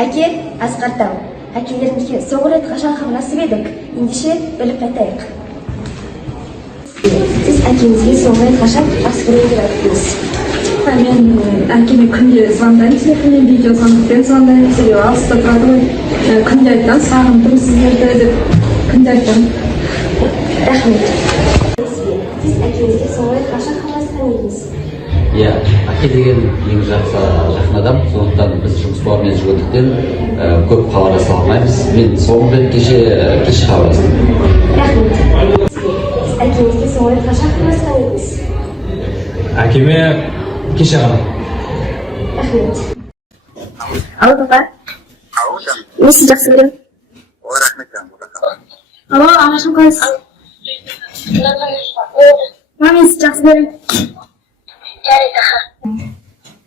Әке, Асқар тау. Әкелерімізге соңғы рет қашан хабарласып едік, ендеше біліп қайтайық. Сіз әкемізге соңғы рет қашан жақсы көрем деп айттыңыз? Мен әкеме күнде звондаймын, телефонмен видео звонокпен звондаймын, себебі алыста тұрады ғой. Күнде айтамын, сағындым сіздерді деп күнде айтамын. Рахмет. Сіз әкемізге соңғы рет қашан хабарласқан едіңіз? Иә, әке деген ең жақын адам, сондықтан біз жұмыс бабымен жүргендіктен көп хабарласа алмаймыз. Мен соңғы рет кеше хабарластым. Рахмет. Сіз әкемізге соңғы рет қашан хабарласқан едіңіз? Әкеме кеше ғана. Рахмет. Алло, папа. Алло, Жан. Мен сізді жақсы көремін. Ой, рахмет, Жан. Алло, ағашым қалайсыз? Мам, мен сізді жақсы көремін.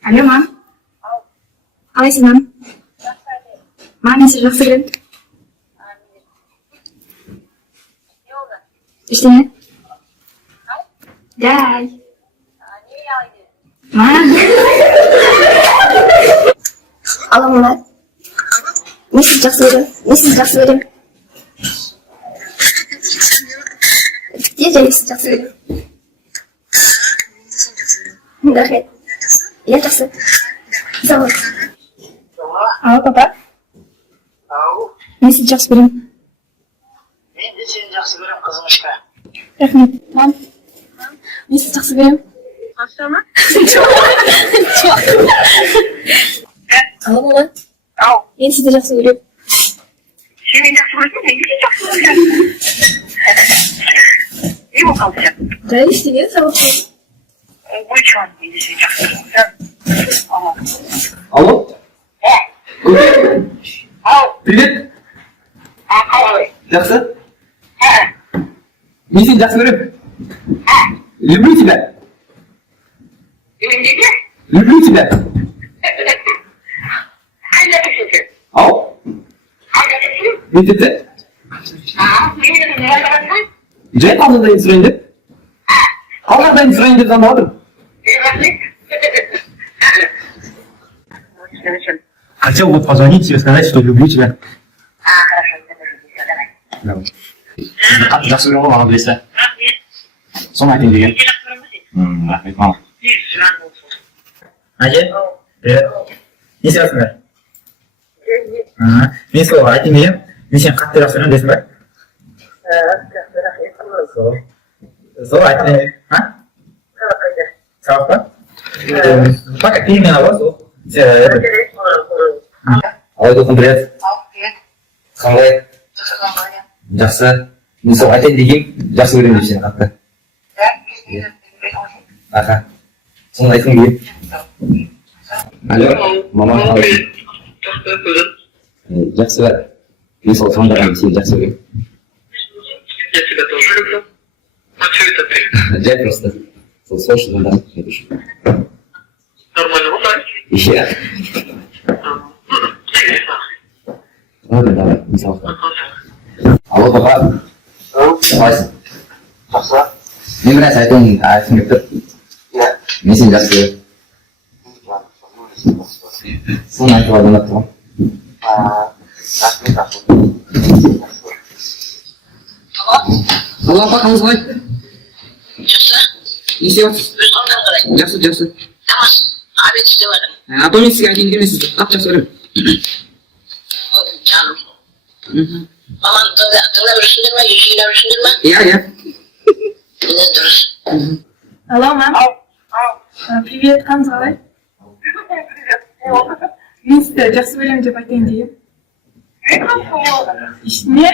Алло, мам. Қалайсың, мам? Мам, мен сізді жақсы көремін. Ештеңе? Дай. Мам. Алло, мама. Мен сізді жақсы көремін. Мен сізді жақсы көремін. Где же сізді жақсы көремін? Рахмет. Я жақсы. Заур. Алло, папа. Ау, Мен сізді жақсы көремін. мен де сені жақсы көрем, қызымышқа. Рахмет. Мам. Мен сізді жақсы көремін. Алло, мама. Ау, Мен сізді жақсы көремін. сен мені жақсы көресің, мен де сені жақсы көрем. Не болып қалды сен? Да, ештеңе, сау бол. Ой, Жан, мен де сені жақсы көрем. Ау. Алло? Ау, Привет! қалай? Жақсы? Мен сені жақсы көрем. Люблю тебя. Неге? Люблю тебя. Қайда тұрсың сен? Ау? Қайда тұрсың? Мектепте? Мен не айтамын? Жай қалжыңдайын сұрайын деп. Қалжыңдайын сұрайын деп звондап отырмын. Рахмет. Хотел вот позвонить тебе, сказать, что люблю тебя. Хорошо, давай. Сізді қатты жақсы көремін ғой, маған білесіз. Рахмет. Соны айтайын деген. Сені жақсы көрем бе? Рахмет, мама. Жан болсын. Әже? Привет. Не істеватсың бе? Мен сол айтайын деген, мен сені қатты жақсы көремін десің бе? Сол айтайын деген. Сабақ па? Пока перемена бар сол. Алай досым, привет. Қандай? Жақсы. Мен сол айтайын деген, жақсы көремін деп сені қатты. Аха. Соны айтқым келеді. Алло, мама қалайсың? Жақсы ба? Мен сол звондағанымды сені жақсы көремін. Я тебя тоже люблю. А что это ты? Жай просто. Сол үшін звондағым. Нормально, вот так? Иә. Ладно, давай, не сабақта. Алло, папа. Қалайсың? Жақсы. Мен біраз айтқым келіп тұр. Иә. Мен сені жақсы көремін. Соны айтуға звондап тұрмын. Рахмет, рахмет. Алло, апа, қалыңыз қалай? Жақсы. Не істеватсыз? Өз қалдан қалай? Жақсы, жақсы. Тамас. Абет істеп жатырмын. Апа, мен сізге айтайын деген сізді қатты жақсы көремін. Жаным. Маманы тыңдап жүрсіңдер ме? Жиілеп жүрсіңдер ме? Иә, иә. Міне дұрыс. Алло, мам. Ау. Привет, қалыңыз қалай? Привет. Мен сізді жақсы көремін деп айтайын деген. Ештеңе?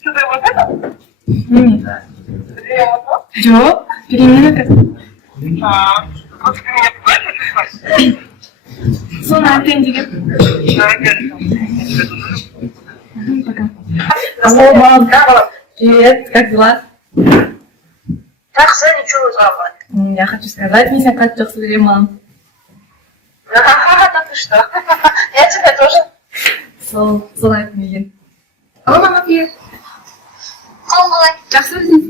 Что-то вот это? Неме? Вот Жоқ, перемена қазір. Вот ты меня пугаешь, Соны айтайын деген. Пока. Алло, мам. Привет, как дела? Жақсы, ничего не Я хочу сказать, мен сені қатты жақсы көремін, мам. Да ты что? Я тебя тоже. Сол айтайын деген. Алло, мама, привет. Қалың қалай? Жақсы өзің.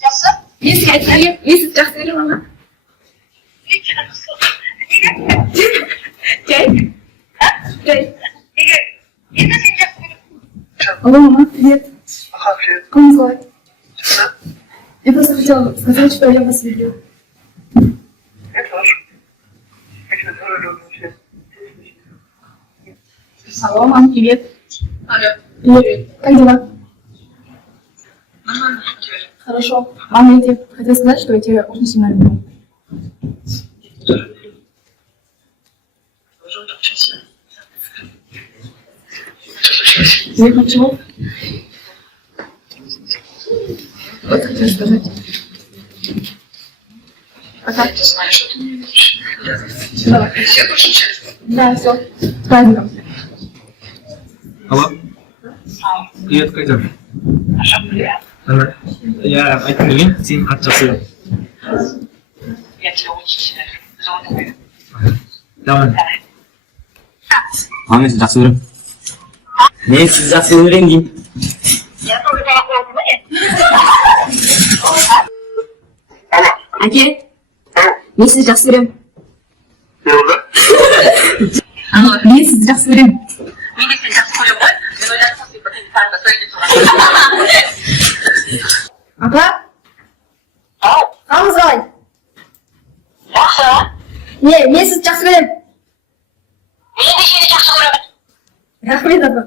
Жақсы? Мен сізге айтайын деген. Мен сізді жақсы көремін, мама. Жақсы. Жай. Алло, мама, привет. Ага, привет. Как дела? Да? Я просто хотела сказать, что я вас люблю. Я тоже. Я тебя тоже люблю. Все. Алло, мам, привет. Алло. Привет. Как дела? Нормально, что тебе? Хорошо. Мама, я тебе хотела сказать, что я тебя очень сильно люблю. Тоже очень сильно. Тебе ничего? Вот хотела сказать. Пока. Ты знаешь, что ты не любишь. Давай. Все больше часто. Да, все. С праздником. Алло. Привет, как дела? Хорошо, привет. Ана, я айтқым келген, сені қатты жақсы көремін. Я тебя очень сильно люблю. Давай. Мама, сізді жақсы көремін. Мен сізді жақсы көремін деймін. Я тоже тебя люблю. Әке, мен сізді жақсы көремін. Не oldu? Мен сізді жақсы көремін. Мен де сені жақсы көремін ғой. Мен ойлап сен бір таңда сөйлеп тұрған. Апа, Ау, қалыңыз қалай? жақсы. Мен сізді жақсы көремін. Мен де сені жақсы көремін. Рахмет, апа.